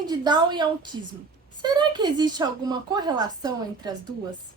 Síndrome de Down e autismo. Será que existe alguma correlação entre as duas?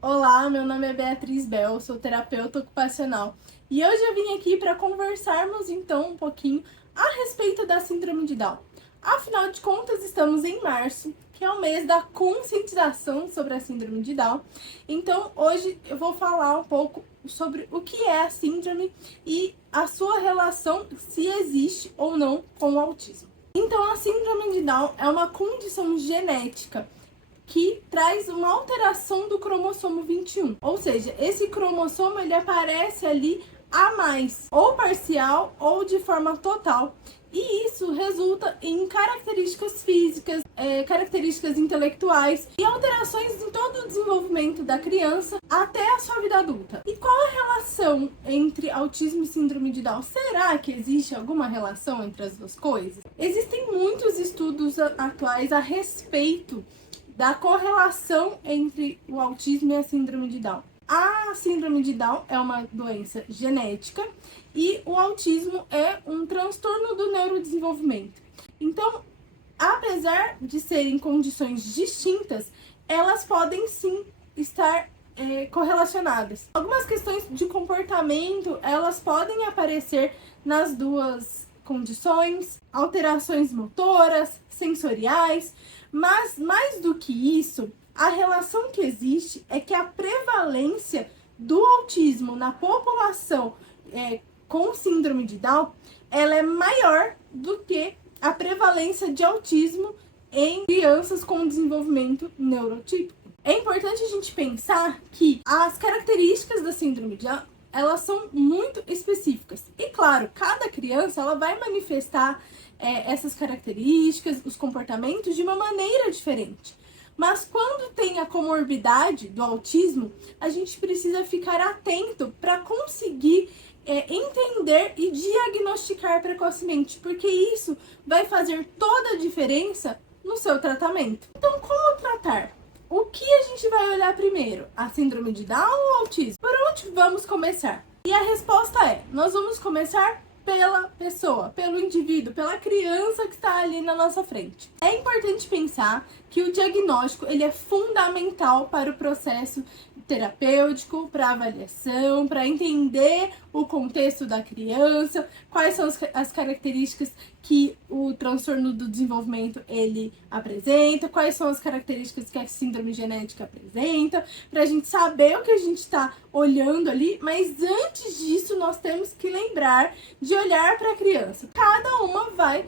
Olá, meu nome é Beatriz Bel, sou terapeuta ocupacional e hoje eu vim aqui para conversarmos então um pouquinho a respeito da Síndrome de Down. Afinal de contas, estamos em março, que é o mês da conscientização sobre a Síndrome de Down. Então, hoje eu vou falar um pouco sobre o que é a síndrome e a sua relação, se existe ou não, com o autismo. Então, a Síndrome de Down é uma condição genética que traz uma alteração do cromossomo 21. Ou seja, esse cromossomo ele aparece ali a mais, ou parcial ou de forma total. E isso resulta em características físicas, características intelectuais e alterações em todo o desenvolvimento da criança até a sua vida adulta. E qual a relação entre autismo e síndrome de Down? Será que existe alguma relação entre as duas coisas? Existem muitos estudos atuais a respeito da correlação entre o autismo e a síndrome de Down. A síndrome de Down é uma doença genética e o autismo é um transtorno do neurodesenvolvimento. Então, apesar de serem condições distintas, elas podem sim estar correlacionadas. Algumas questões de comportamento, elas podem aparecer nas duas condições, alterações motoras, sensoriais, mas mais do que isso, a relação que existe é que a prevalência do autismo na população com síndrome de Down, ela é maior do que a prevalência de autismo em crianças com desenvolvimento neurotípico. É importante a gente pensar que as características da síndrome de Down, elas são muito específicas. E claro, cada criança ela vai manifestar essas características, os comportamentos de uma maneira diferente. Mas quando tem a comorbidade do autismo, a gente precisa ficar atento para conseguir entender e diagnosticar precocemente, porque isso vai fazer toda a diferença no seu tratamento. Então, como tratar? O que a gente vai olhar primeiro? A síndrome de Down ou o autismo? Por onde vamos começar? E a resposta é, nós vamos começar pela pessoa, pelo indivíduo, pela criança que está ali na nossa frente. É importante pensar que o diagnóstico ele é fundamental para o processo terapêutico, para avaliação, para entender o contexto da criança, quais são as características que o transtorno do desenvolvimento ele apresenta, quais são as características que a síndrome genética apresenta, para a gente saber o que a gente está olhando ali, mas antes disso nós temos que lembrar de olhar para a criança. Cada uma vai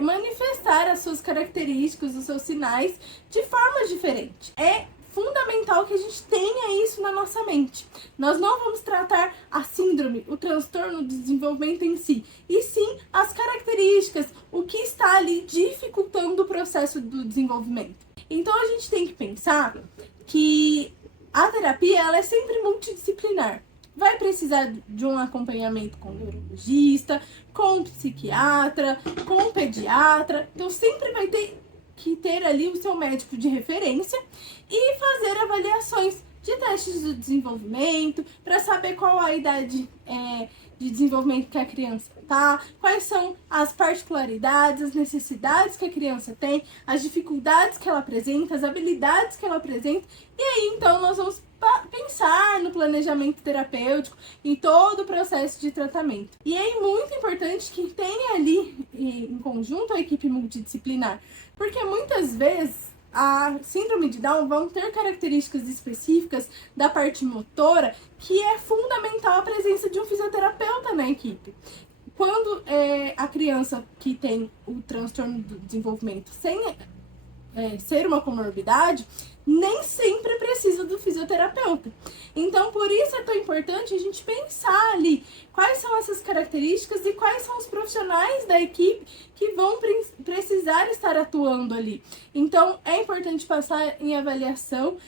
manifestar as suas características, os seus sinais de forma diferente. É fundamental que a gente tenha isso na nossa mente. Nós não vamos tratar a síndrome, o transtorno do desenvolvimento em si, e sim as características, o que está ali dificultando o processo do desenvolvimento. Então a gente tem que pensar que a terapia ela é sempre multidisciplinar. Vai precisar de um acompanhamento com neurologista, com psiquiatra, com pediatra. Então sempre vai ter que ter ali o seu médico de referência e fazer avaliações de testes de desenvolvimento para saber qual a idade de desenvolvimento que a criança tá, quais são as particularidades, as necessidades que a criança tem, as dificuldades que ela apresenta, as habilidades que ela apresenta, e aí então nós vamos pensar no planejamento terapêutico, em todo o processo de tratamento. E é muito importante que tenha ali em conjunto a equipe multidisciplinar, porque muitas vezes a síndrome de Down vão ter características específicas da parte motora que é fundamental a presença de um fisioterapeuta na equipe. Quando a criança que tem o transtorno do desenvolvimento sem ser uma comorbidade, nem sempre precisa do fisioterapeuta. Então, por isso é tão importante a gente pensar ali quais são essas características e quais são os profissionais da equipe que vão precisar estar atuando ali. Então, é importante passar em avaliação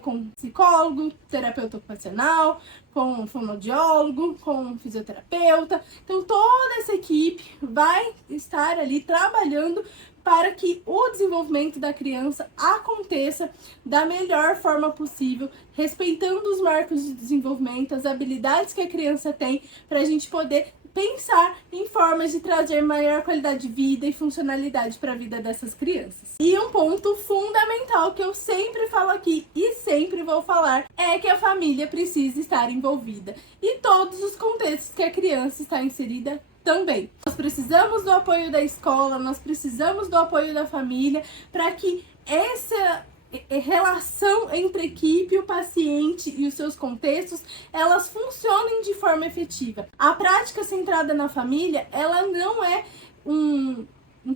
com psicólogo, terapeuta ocupacional, com fonoaudiólogo, com fisioterapeuta. Então, toda essa equipe vai estar ali trabalhando para que o desenvolvimento da criança aconteça da melhor forma possível, respeitando os marcos de desenvolvimento, as habilidades que a criança tem, para a gente poder pensar em formas de trazer maior qualidade de vida e funcionalidade para a vida dessas crianças. E um ponto fundamental que eu sempre falo aqui e sempre vou falar é que a família precisa estar envolvida e todos os contextos que a criança está inserida também. Nós precisamos do apoio da escola, nós precisamos do apoio da família para que essa relação entre a equipe, o paciente e os seus contextos, elas funcionem de forma efetiva. A prática centrada na família, ela não é um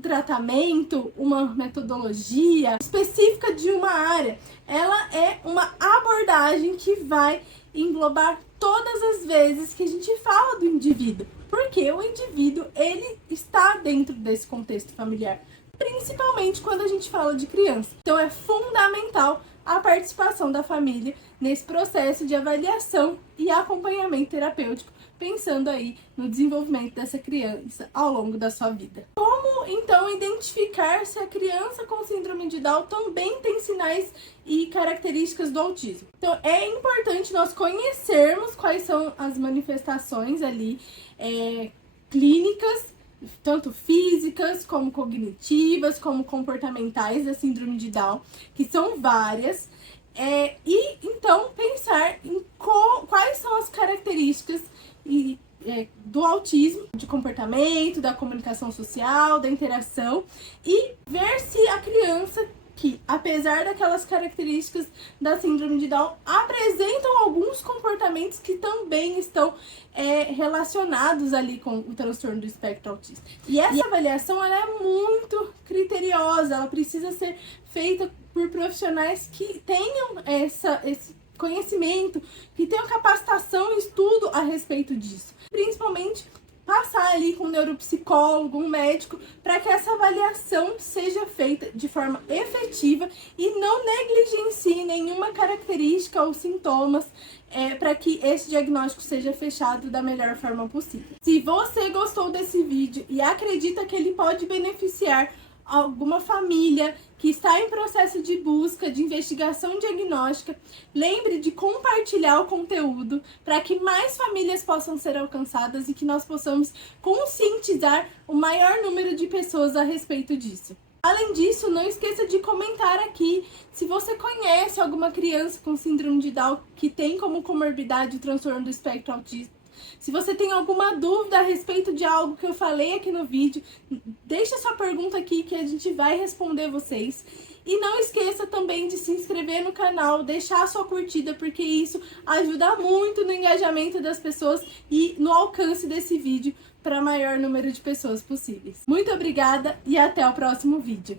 tratamento, uma metodologia específica de uma área. Ela é uma abordagem que vai englobar todas as vezes que a gente fala do indivíduo, porque o indivíduo, ele está dentro desse contexto familiar, principalmente quando a gente fala de criança. Então é fundamental a participação da família nesse processo de avaliação e acompanhamento terapêutico, pensando aí no desenvolvimento dessa criança ao longo da sua vida. Como então identificar se a criança com síndrome de Down também tem sinais e características do autismo? Então é importante nós conhecermos quais são as manifestações ali clínicas, tanto físicas, como cognitivas, como comportamentais da síndrome de Down, que são várias, e então pensar em quais são as características do autismo, de comportamento, da comunicação social, da interação, e ver se a criança que, apesar daquelas características da síndrome de Down, apresentam alguns comportamentos que também estão relacionados ali com o transtorno do espectro autista. E essa avaliação, ela é muito criteriosa, ela precisa ser feita por profissionais que tenham esse conhecimento, que tenham capacitação e estudo a respeito disso. Principalmente passar ali com um neuropsicólogo, um médico, para que essa avaliação seja feita de forma efetiva e não negligencie nenhuma característica ou sintomas, para que esse diagnóstico seja fechado da melhor forma possível. Se você gostou desse vídeo e acredita que ele pode beneficiar alguma família que está em processo de busca, de investigação diagnóstica, lembre de compartilhar o conteúdo para que mais famílias possam ser alcançadas e que nós possamos conscientizar o maior número de pessoas a respeito disso. Além disso, não esqueça de comentar aqui se você conhece alguma criança com síndrome de Down que tem como comorbidade o transtorno do espectro autista. Se você tem alguma dúvida a respeito de algo que eu falei aqui no vídeo, deixa sua pergunta aqui que a gente vai responder vocês. E não esqueça também de se inscrever no canal, deixar a sua curtida, porque isso ajuda muito no engajamento das pessoas e no alcance desse vídeo para o maior número de pessoas possíveis. Muito obrigada e até o próximo vídeo.